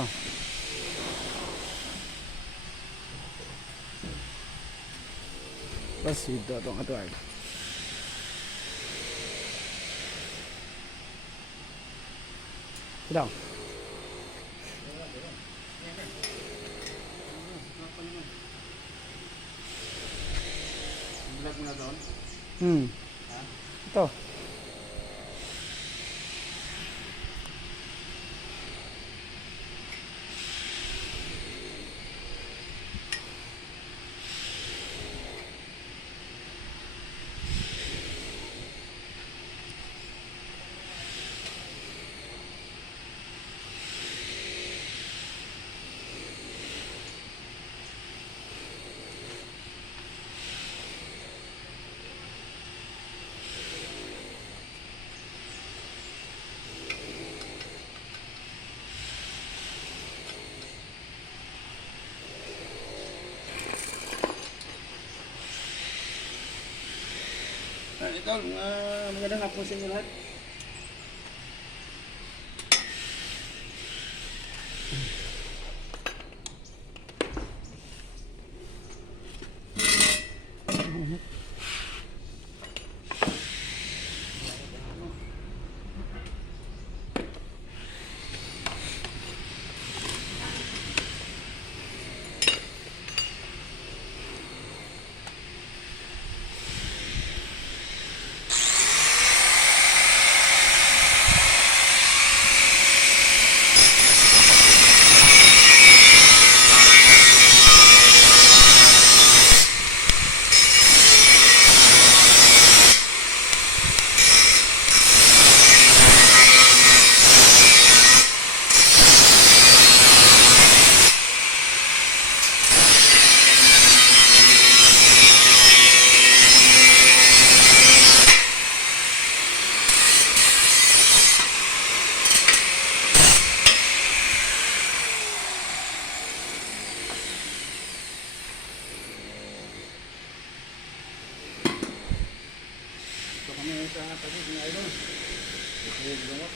Oh. Bas ito atong ato ay. Sedang. Vlog mo na doon? Ito. Ito, magandang hapon sa inyo lahat. Ito kami sa tabi ng idol. Ito yung lumot.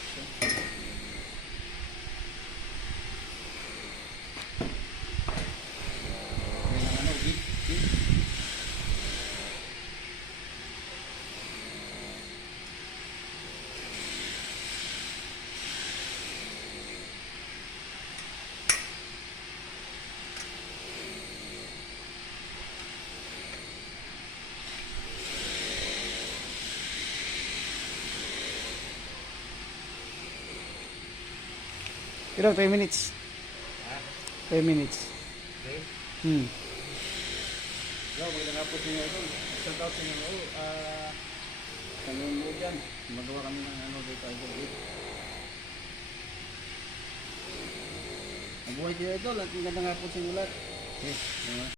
Kilo 3 minutes. 3 minutes. Okay. Hello, magandang hapon sa inyo idol. Isang tao sa inyo. Kami mo dyan. Magawa kami ng dito idol. Mabuhay din idol. At magandang hapon sa inyo lahat. Okay.